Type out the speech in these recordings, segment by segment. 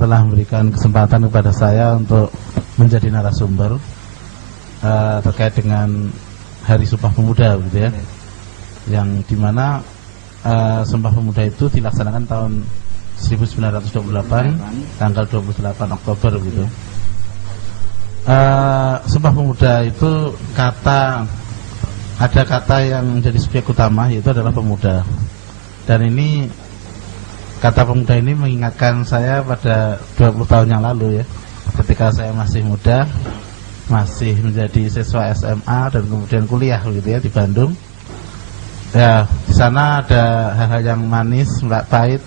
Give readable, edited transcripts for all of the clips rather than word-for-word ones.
telah memberikan kesempatan kepada saya untuk menjadi narasumber terkait dengan Hari Sumpah Pemuda, gitu ya, yang dimana Sumpah Pemuda itu dilaksanakan tahun 1928 tanggal 28 Oktober gitu. Sumpah Pemuda itu ada kata yang menjadi subjek utama, yaitu adalah pemuda. Dan ini kata pemuda ini mengingatkan saya pada 20 tahun yang lalu ya, ketika saya masih muda, masih menjadi siswa SMA dan kemudian kuliah gitu ya di Bandung. Ya, di sana ada hal-hal yang manis, pahit,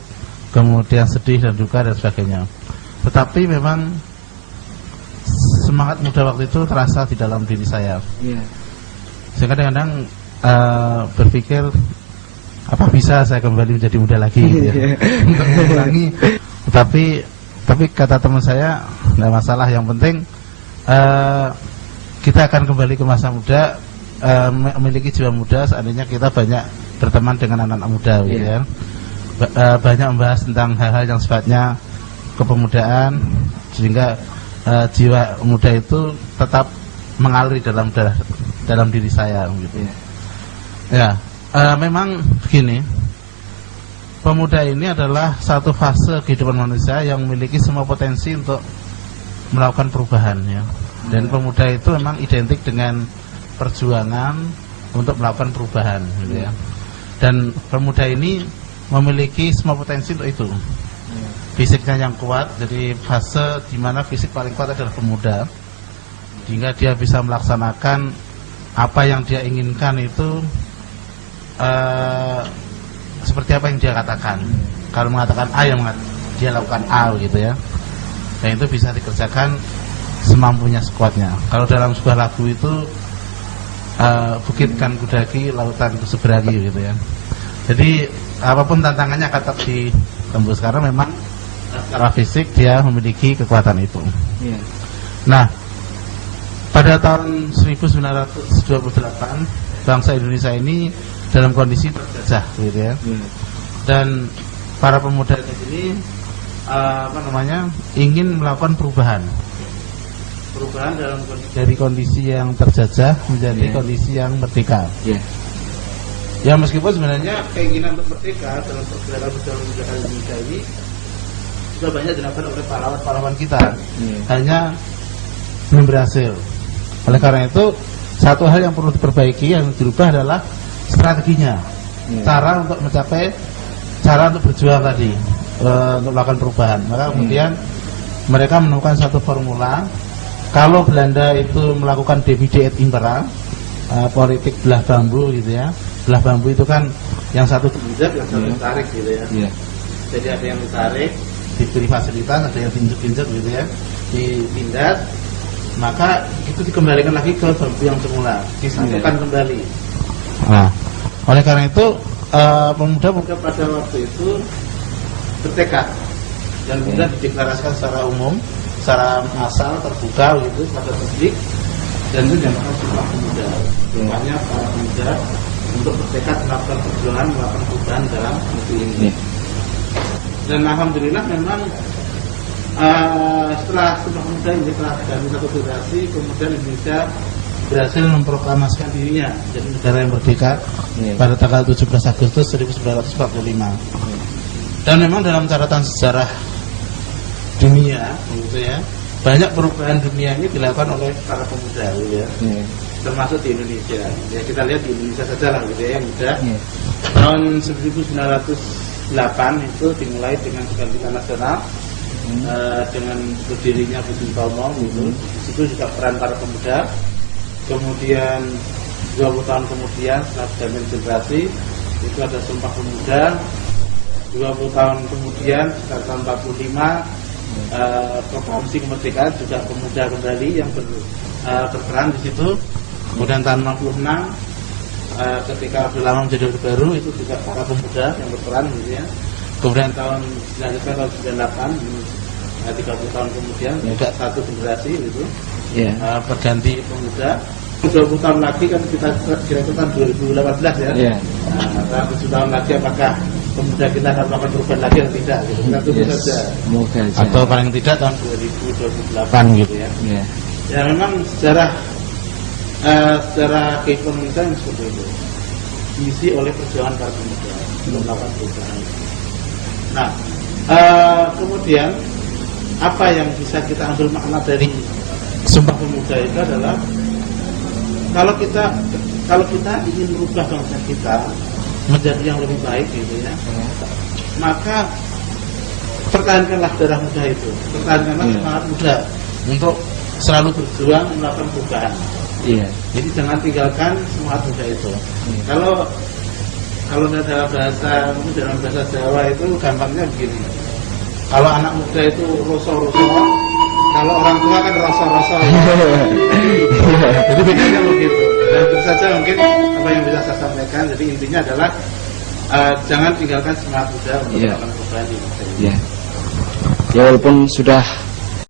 kemudian sedih dan duka dan sebagainya. Tetapi memang semangat muda waktu itu terasa di dalam diri saya. Saya kadang-kadang berpikir, apa bisa saya kembali menjadi muda lagi gitu ya, untuk mengulangi. Tapi kata teman saya, tidak masalah, yang penting kita akan kembali ke masa muda, memiliki jiwa muda seandainya kita banyak berteman dengan anak-anak muda gitu ya. Banyak membahas tentang hal-hal yang sifatnya kepemudaan, sehingga jiwa muda itu tetap mengalir dalam diri saya gitu. Ya, memang begini, pemuda ini adalah satu fase kehidupan manusia yang memiliki semua potensi untuk melakukan perubahan ya. Dan pemuda itu memang identik dengan perjuangan untuk melakukan perubahan gitu ya. Dan pemuda ini memiliki semua potensi untuk itu. Fisiknya yang kuat, jadi fase di mana fisik paling kuat adalah pemuda, sehingga dia bisa melaksanakan apa yang dia inginkan itu seperti apa yang dia katakan. Kalau mengatakan A, yang dia lakukan A gitu ya. Dan itu bisa dikerjakan semampunya, sekuatnya. Kalau dalam sebuah lagu itu bukit kan kudaki, lautan ku seberangi gitu ya. Jadi apapun tantangannya akan tetap ditembus karena memang secara fisik dia memiliki kekuatan itu. Nah, pada tahun 1928 bangsa Indonesia ini dalam kondisi terjajah gitu ya. Dan para pemuda di sini ingin melakukan perubahan dari kondisi yang terjajah menjadi kondisi yang merdeka. Ya, meskipun sebenarnya keinginan untuk merdeka dalam pergerakan pemuda Indonesia ini sudah banyak dilakukan oleh pahlawan-pahlawan kita, hanya belum berhasil. Oleh karena itu, satu hal yang perlu diperbaiki, yang dirubah adalah strateginya, cara untuk berjuang tadi, untuk melakukan perubahan. Maka kemudian mereka menemukan satu formula. Kalau Belanda itu melakukan divide et impera, politik belah bambu gitu ya. Belah bambu itu kan yang satu diinjak, yang satu ditarik gitu ya. Jadi ada yang ditarik, diberi fasilitas, ada yang diinjak gitu ya, dipindah, maka itu dikembalikan lagi ke bambu yang semula, disatukan kembali. Nah, oleh karena itu pemuda-pemuda pada waktu itu bertekad dan kemudian dideklarasikan secara umum, secara massal, terbuka gitu pada publik, dan itu dinamakan Sumpah Pemuda. Makanya para pemuda untuk bertekad melakukan perjuangan, melakukan perubahan dalam negeri ini. Dan alhamdulillah memang setelah Sumpah Pemuda ini telah dari satu generasi, kemudian Indonesia berhasil memproklamasikan dirinya jadi negara yang merdeka pada tanggal 17 Agustus 1945. Dan memang dalam catatan sejarah dunia gitu ya, banyak perubahan dunia ini dilakukan oleh para pemuda gitu ya. Termasuk di Indonesia. Ya, kita lihat di Indonesia saja lah gitu ya, muda. Tahun 1908 itu dimulai dengan kebangkitan nasional, dengan berdirinya Budi Utomo gitu. Di situ juga peran para pemuda. Kemudian 20 tahun kemudian setelah berjalan generasi itu ada Sumpah Pemuda. 20 tahun kemudian sekitar tahun 45 proklamasi kemerdekaan, juga pemuda kembali yang berperan di situ. Kemudian tahun 66 ketika Orde Lama menjadi Orde Baru, itu juga para pemuda yang berperan gitu ya. Kemudian tahun 98 30 tahun kemudian juga satu generasi gitu berganti pemuda. 20 tahun lagi kan kita kira-kira tahun 2018 ya. Nah, 7 tahun lagi apakah kemudian kita akan melakukan perubahan lagi atau tidak gitu. Kita tunggu saja. Semoga aja. Atau paling tidak tahun 2028 gitu ya. Ya memang secara kehidupan kita yang seperti itu diisi oleh perjuangan para pemuda untuk melakukan perubahan. Nah, kemudian apa yang bisa kita ambil makna dari Sumpah Pemuda itu adalah kalau kita ingin merubah bangsa kita menjadi yang lebih baik gitu ya, maka pertahankanlah darah muda itu, pertahankanlah semangat muda untuk selalu berjuang melakukan perubahan. Jadi jangan tinggalkan semangat muda itu. Kalau dalam bahasa Jawa itu gampangnya begini. Kalau anak muda itu roso-roso, kalau orang tua kan rasa-rasa. Jadi bedanya begitu. Dan itu saja mungkin apa yang bisa saya sampaikan. Jadi intinya adalah jangan tinggalkan semangat muda untuk melakukan perubahan di Indonesia. Ya walaupun sudah